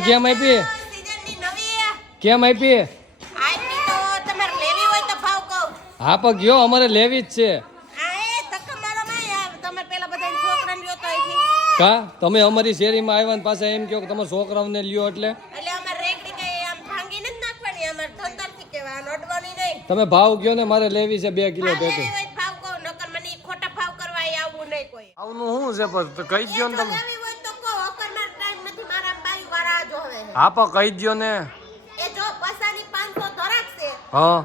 કેમ આપી કેમ આપી હા પણ ગયો અમારે લેવી જ છે કા તમે અમારી શેરીમાં આવ્યા ને પાછા એમ કહો કે તમારા છોકરાઓને લ્યો એટલે તમે ભાવ કયો ને મારે લેવી છે 2 કિલો ટેટી આવનું શું છે પણ કહી દો ને તમે હા પણ કહી દો ને હા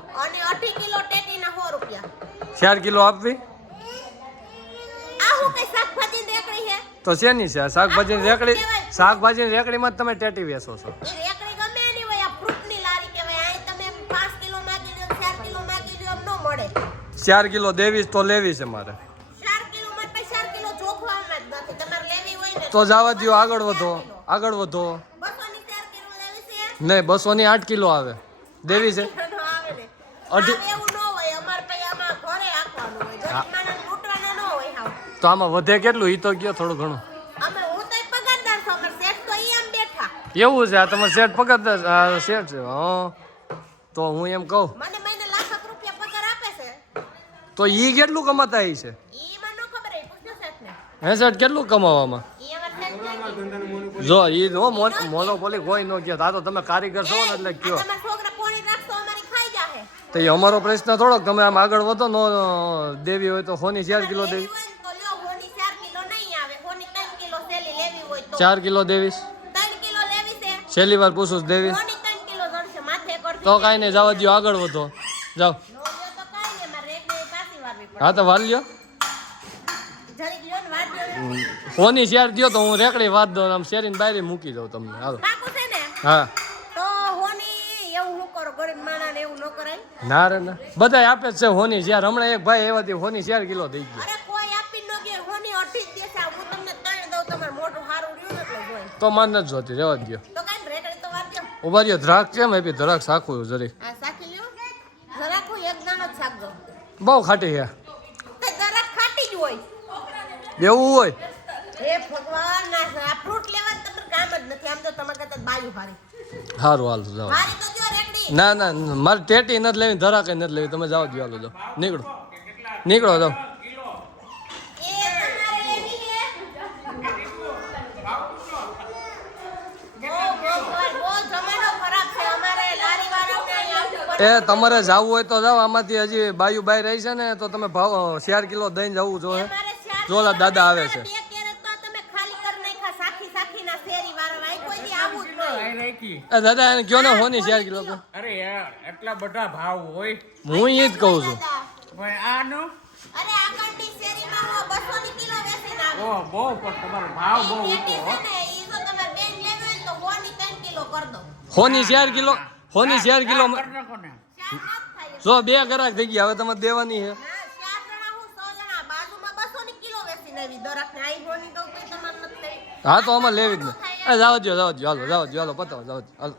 4 કિલો આપવી તો શેની છે શાકભાજી રેકડીમાં જ તમે ટેટી વેચો છો 4 કિલો દેવી તો લેવી છે મારે તો જવા દો આગળ વધો નહીં 200 ની 8 કિલો આવે દેવી છે તો આમાં વધે કેટલું ઈ તો ગયો થોડું ઘણું એવું છે આ તમારે શેઠ પગારદાર શેઠ છે હા તો હું એમ કહું તો ઈ કેટલું કમાતા ઈ છે હે શેઠ કેટલું કમાવામાં જો ઈ નો મોનોપોલી કોઈ નો કહે આ તો તમે કારીગર છો ને એટલે કયો તો એ અમારો પ્રશ્ન થોડોક તમે આમ આગળ વધો નો દેવી હોય તો હોની 4 કિલો દેવી 4 કિલો દેવીશ છેલ્લી વાર પૂછું દેવી તો કાંઈ નહીં જવા દો આગળ વધો જાઓ હા તો વાલ લ્યો હોની 4 દો તો હું રેકડી વાત દઉં આમ શેરીને બારી મૂકી દઉં તમને હાલો હા ના રે ના બધા આપે જ છે હોની 4 હમણાં એક ભાઈ એવાથી હોની 4 કિલો થઈ ગયો તો માન નથી જોતી રેવા દો ઉભા રહ્યો દ્રાક્ષ છે મેં દ્રાક્ષ શાખું જરી બહુ ખાટી છે એવું હોય સારું હાલ જાઓ ના ના મારે ટેટી નથી લેવી ધરા કઈ નથી લેવી તમે જાઓ દો હાલો જાઓ નીકળો જાઓ એ તમારે જવું હોય તો જાઓ આમાંથી હજી બાયુ બાય રહી છે ને તો તમે ભાવ 4 કિલો દઈને જવું જોઈએ જોલા દાદા આવે છે દાદા એને કયો ને હોની 4 કિલો અરે એટલા બધા ભાવ હોય હું ઈ જ કહું છું આનો બહુ તમારો ભાવ બહુ હોની 4 કિલો જો 2 ગ્રાહક થઈ ગયા હવે તમારે દેવાની છે હા તો આમાં લેવી જ ને જાવ દો હાલો પતાવો જાવ હાલો